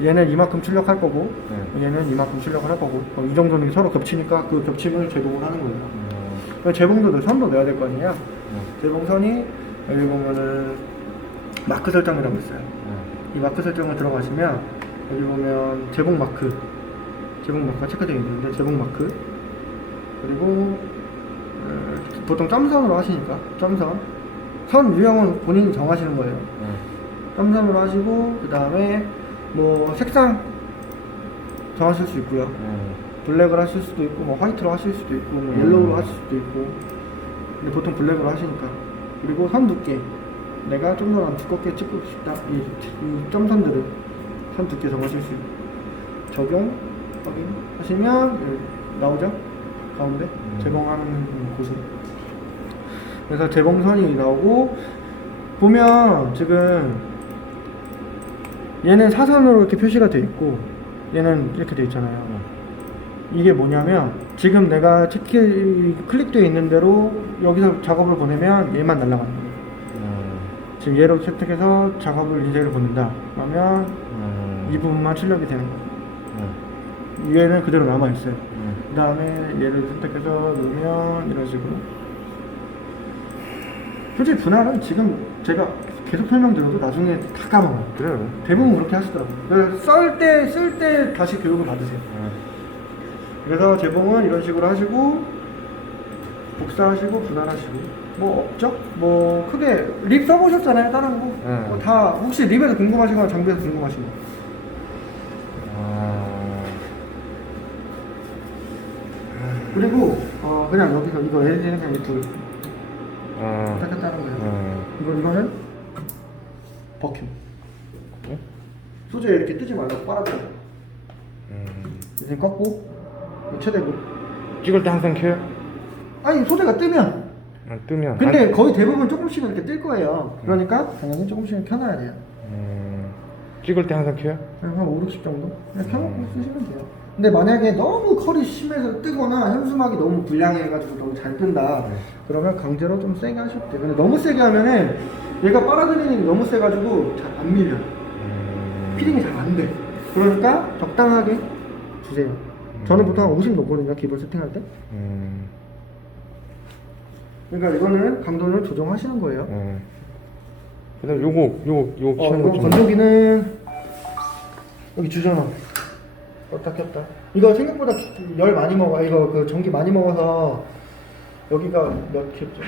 얘는 이만큼 출력할 거고, 얘는 이만큼 출력을 할 거고, 이 정도는 서로 겹치니까 그 겹침을 제공을 하는 거예요. 재봉도 선도 넣어야 될 거 아니에요. 재봉선이 여기 보면은 마크 설정이라고 있어요. 이 마크 설정을 들어가시면 여기 보면 재봉 마크가 체크되어 있는데 재봉 마크 그리고 보통 점선으로 하시니까 점선. 선 유형은 본인이 정하시는 거예요. 점선으로 하시고 그 다음에 뭐 색상 정하실 수 있고요. 블랙을 하실 수도 있고 뭐 화이트로 하실 수도 있고 뭐 옐로우로 하실 수도 있고. 근데 보통 블랙으로 하시니까. 그리고 선 두께. 내가 좀 더 두껍게 찍고 싶다. 이 점선들을 선 두께 정하실 수 있고. 적용 확인하시면 여기 나오죠? 가운데 제공하는 곳은. 그래서 제공선이 나오고 보면 지금 얘는 사선으로 이렇게 표시가 돼 있고 얘는 이렇게 돼 있잖아요. 이게 뭐냐면 지금 내가 클릭되어 있는 대로 여기서 작업을 보내면 얘만 날아가는 거예요. 지금 얘로 채택해서 작업을 인쇄를 보낸다 그러면 이 부분만 출력이 되는 거예요. 얘는 그대로 남아있어요. 그 다음에 얘를 선택해서 누르면 이런 식으로. 솔직히 분할은 지금 제가 계속 설명드려도 나중에 다 까먹어요. 그래요. 대부분 그렇게 하시더라고요. 그래서 쓸 때 다시 교육을 받으세요. 그래서 재봉은 이런 식으로 하시고 복사하시고 분할하시고 뭐 없죠? 뭐 크게 립 써보셨잖아요. 다른 거. 뭐다 혹시 립에서 궁금하시거나 장비에서 궁금하신 거. 그리고 그냥 여기서 이거 LED는 그냥 이렇게 닦았다는 거예요. 이거는 버큐. 소재 이렇게 뜨지 말라고 빨아줘요. 이제 꺾고 최대고. 찍을 때 항상 켜요? 아니 소재가 뜨면. 뜨면. 근데 거의 대부분 조금씩은 이렇게 뜰 거예요. 그러니까 당연히 조금씩은 켜놔야 돼요. 찍을 때 항상 켜요? 한 5, 60 정도? 그냥 켜놓고 쓰시면 돼요. 근데 만약에 너무 컬이 심해서 뜨거나 현수막이 너무 불량해가지고 너무 잘 뜬다 그러면 강제로 좀 세게 하셔도 돼요. 근데 너무 세게 하면은 얘가 빨아들이는 게 너무 세가지고 잘 안 밀려요. 피딩이 잘 안 돼. 그러니까 적당하게 주세요. 저는 보통 한 50 놓거든요, 기본 세팅할 때. 그러니까 이거는 강도를 조정하시는 거예요. 그다음 요거 키는 거 이거 건조기는 여기 주전원 껐다 켰다. 이거 생각보다 열 많이 먹어. 이거 그 전기 많이 먹어서 여기가 몇 킬로죠?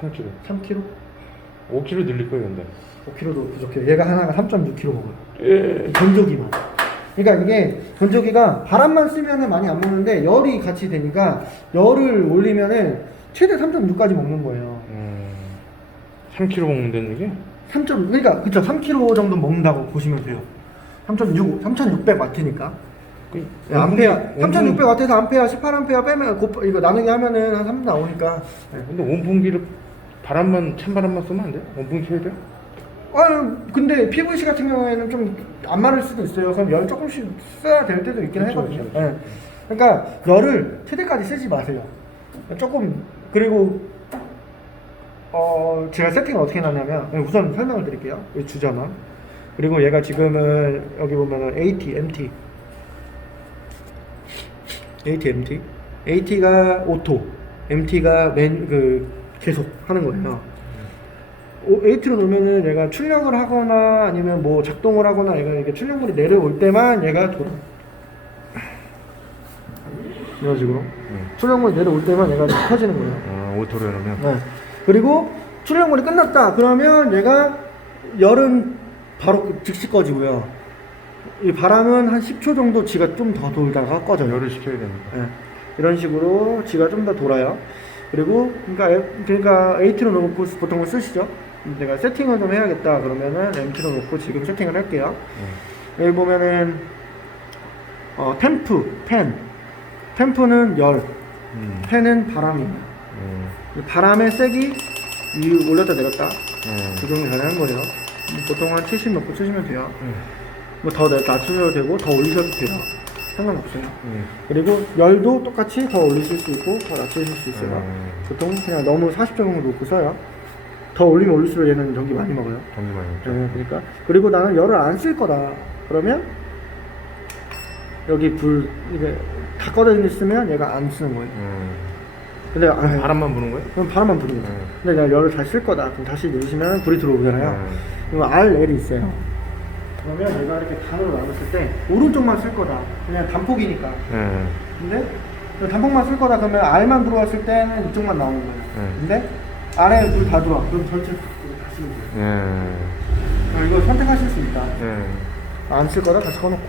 3kg. 3kg? 5kg 늘릴 거예요, 근데. 5kg도 부족해요. 얘가 하나가 3.6kg 먹어요. 건조기만. 그러니까 이게 건조기가 바람만 쓰면은 많이 안 먹는데 열이 같이 되니까 열을 올리면은 최대 3.6까지 먹는 거예요. 3kg 먹는다는 얘기? 그러니까 그쵸 3kg 정도 먹는다고 보시면 돼요. 3600W니까. 암페어 3600W에서 암페어 18A 빼면 이거 나누기 하면은 한 3 나오니까. 근데 온풍기를 찬바람만 쓰면 안 돼요? 온풍기 켜야 돼요? 근데 PVC 같은 경우에는 좀 안 마를 수도 있어요. 그럼 열 조금씩 써야 될 때도 있긴 하거든요. 네. 그러니까 열을 최대까지 쓰지 마세요. 조금. 그리고 제가 세팅을 어떻게 해놨냐면 우선 설명을 드릴게요. 이 주전원 그리고 얘가 지금은 여기 보면은 AT가 오토, MT가 계속 하는 거예요. AT로 놓으면은 얘가 출력을 하거나 아니면 뭐 작동을 하거나 얘가 이렇게 출력물이 내려올 때만 얘가 돌아. 이런 식으로 출력물이 내려올 때만 얘가 켜지는 거예요. 오토로 해놓으면. 네. 그리고 출력물이 끝났다 그러면 얘가 열은 바로 즉시 꺼지고요. 이 바람은 한 10초 정도 지가 좀 더 돌다가 꺼져요. 열을 식혀야 되니까. 네. 이런 식으로 지가 좀 더 돌아요. 그리고 그러니까 AT로 놓고 보통은 쓰시죠. 내가 세팅을 좀 해야겠다 그러면은 MT로 놓고 지금 세팅을 할게요. 여기 보면은 템프는 열, 팬은 바람입니다. 바람의 색이 올렸다 내렸다 조정이 가능한 거예요. 보통 한 70 넣고 쓰시면 돼요. 뭐 더 낮추셔도 되고 더 올리셔도 돼요. 상관없어요. 그리고 열도 똑같이 더 올리실 수 있고 더 낮추실 수 있어요. 보통 그냥 너무 40 정도 놓고 써요. 더 올리면 올릴수록 얘는 전기 많이 먹어요. 전기 많이 먹죠. 네, 그러니까 그리고 나는 열을 안 쓸 거다 그러면 여기 불 이게 다 꺼져 있으면 얘가 안 쓰는 거예요. 근데 바람만 부는 거예요? 그럼 바람만 부는 거죠. 근데 내가 열을 잘 쓸 거다 그럼 다시 누르시면 불이 들어오잖아요. 그럼 RL이 있어요. 그러면 얘가 이렇게 단으로 나눴을 때 오른쪽만 쓸 거다. 그냥 단폭이니까. 근데 단풍만 쓸 거다 그러면 R만 들어왔을 때는 이쪽만 나오는 거예요. 근데 아래 불 다 들어와. 그럼 전체 다 쓰면 돼요. 이거 선택하실 수 있다. 안 쓸 거다 다시 꺼놓고.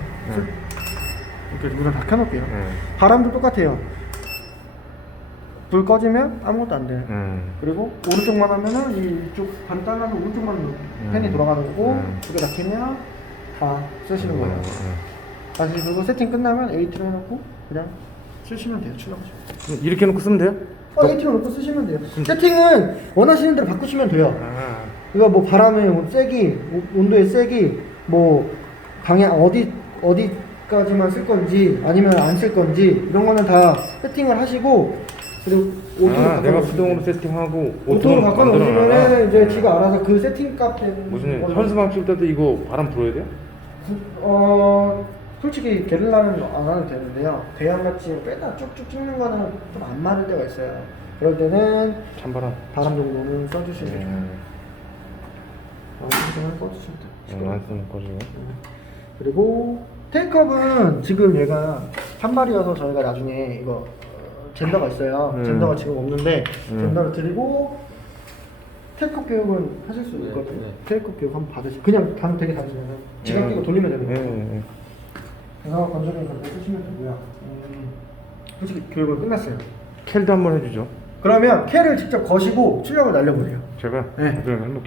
이렇게 우선 다 켜놓을게요. 바람도 똑같아요. 불 꺼지면 아무것도 안 돼요. 그리고 오른쪽만 하면은 이쪽 반 잘라서 오른쪽만 팬이 돌아가는 거고 두 개 다 켜면 다 쓰시는 거예요. 다시 그리고 세팅 끝나면 AT로 해놓고 그냥 쓰시면 돼요. 출력하시면. 이렇게 해놓고 쓰면 돼요? AT로 놓고 쓰시면 돼요. 세팅은 원하시는 대로 바꾸시면 돼요. 이거 뭐 바람의 세기, 온도의 세기, 뭐 방향 어디까지만 쓸 건지 아니면 안 쓸 건지 이런 거는 다 세팅을 하시고 그리고 오토로 내가 수동으로 세팅하고 오토로 바꿔 만들어놔라. 놓으시면은 이제 지가 알아서 그 세팅 값에 무슨 현수막 칠 때도 이거 바람 불어야 돼요? 솔직히 게릴라는 안 하도 되는데요. 대형같이 빼다 쭉쭉 찍는 거는 좀 안 맞을 때가 있어요. 그럴 때는 찬바람. 바람 정도는 써주시면 돼요. 바람 정도는 써주시면 돼요. 안 쓰는 거죠. 그리고 테이크업은 지금 얘가 한발이어서 저희가 나중에 이거 젠더가 있어요. 젠더가 지금 없는데 젠더를 드리고 테이크업 교육은 하실 수 있거든요. 테이크업 교육 한번 받으시고 그냥 되게 단순해요. 지갑 끼고 돌리면 되거든요. 그래서 건조기 그렇게 쓰시면 되고요. 솔직히 교육은 끝났어요. 캘도 한번 해주죠. 그러면 캐를 직접 거시고 출력을 날려보세요. 제가 네. 나중에 해볼게요.